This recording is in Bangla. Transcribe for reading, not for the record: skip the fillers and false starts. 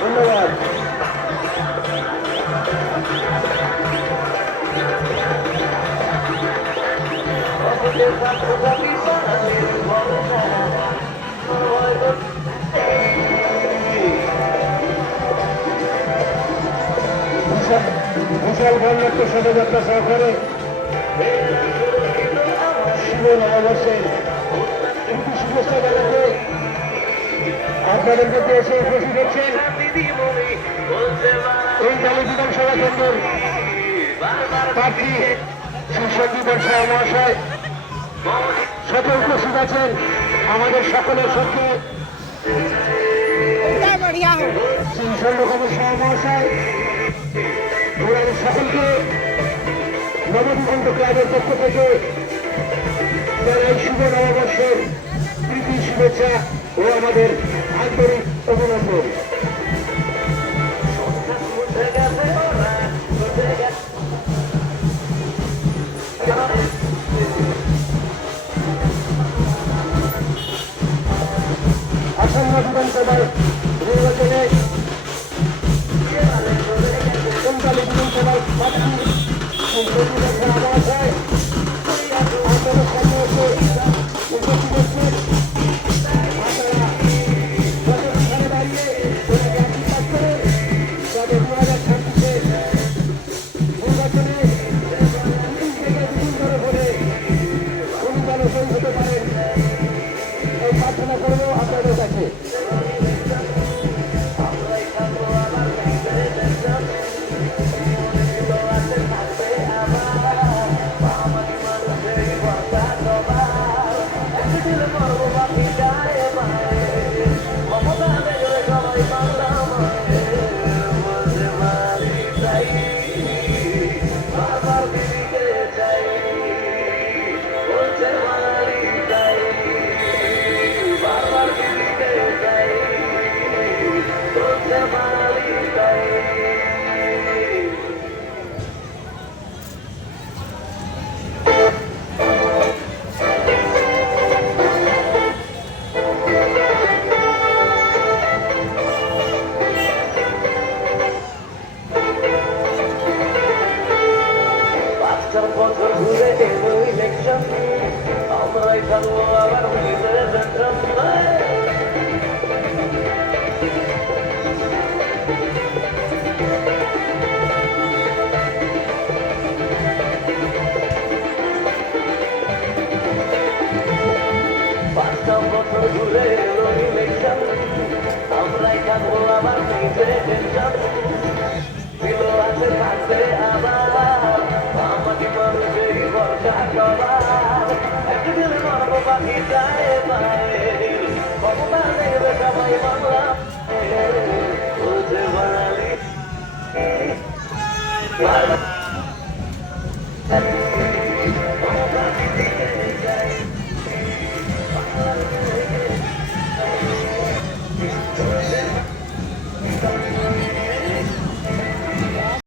ধন্যবাদ। বিশাল বর্ণাঢ্য শোভাযাত্রা সহকারে শুভ নববর্ষের একটি শুভেচ্ছা জানাতে আপনাদের মধ্যে এসে উপস্থিত হচ্ছেন এই দলের বিধানসভা কেন্দ্রের প্রার্থী শ্রী সঞ্জীবন সাহা মহাশয়। সাথে উপস্থিত আছেন আমাদের সকলের সঙ্গে শ্রী স্বর্ণকমল সাহা মহাশয়। ওনাদের সকলকে নবদিগন্ত ক্লাবের পক্ষ থেকে জানাই শুভ নববর্ষের প্রীতি শুভেচ্ছা ও আমাদের আন্তরিক অভিনন্দন। আসন্ন বিধানসভার নির্বাচনে কোনকালী বিধানসভার প্রার্থী মহাশয় আপনাদের সামনে এসে উপস্থিত হচ্ছেন। আপনারা যতক্ষণে দাঁড়িয়ে ওনাকে আশীর্বাদ করে যাতে 2026 নির্বাচনে দুদিন থেকে দুদিন ধরে হলে পরিচালন হতে পারেন এই প্রার্থনা করবো আপনাদের কাছে। বছর ঘুরে এলো ইলেকশন, আমরাই থাকবো আবার নিজের যন্ত্রণ। 5 বছর ঘুরে এলো ইলেকশন, আমরাই থাকবো আবার নিজের টেনশন। দিল আছে থাকবে আবার আমাকে মানুষেরই ভরসা করার, একদিন মারবো বাকি যায় ক্ষমতা নেবে সবাই বাংলা বাঙালি।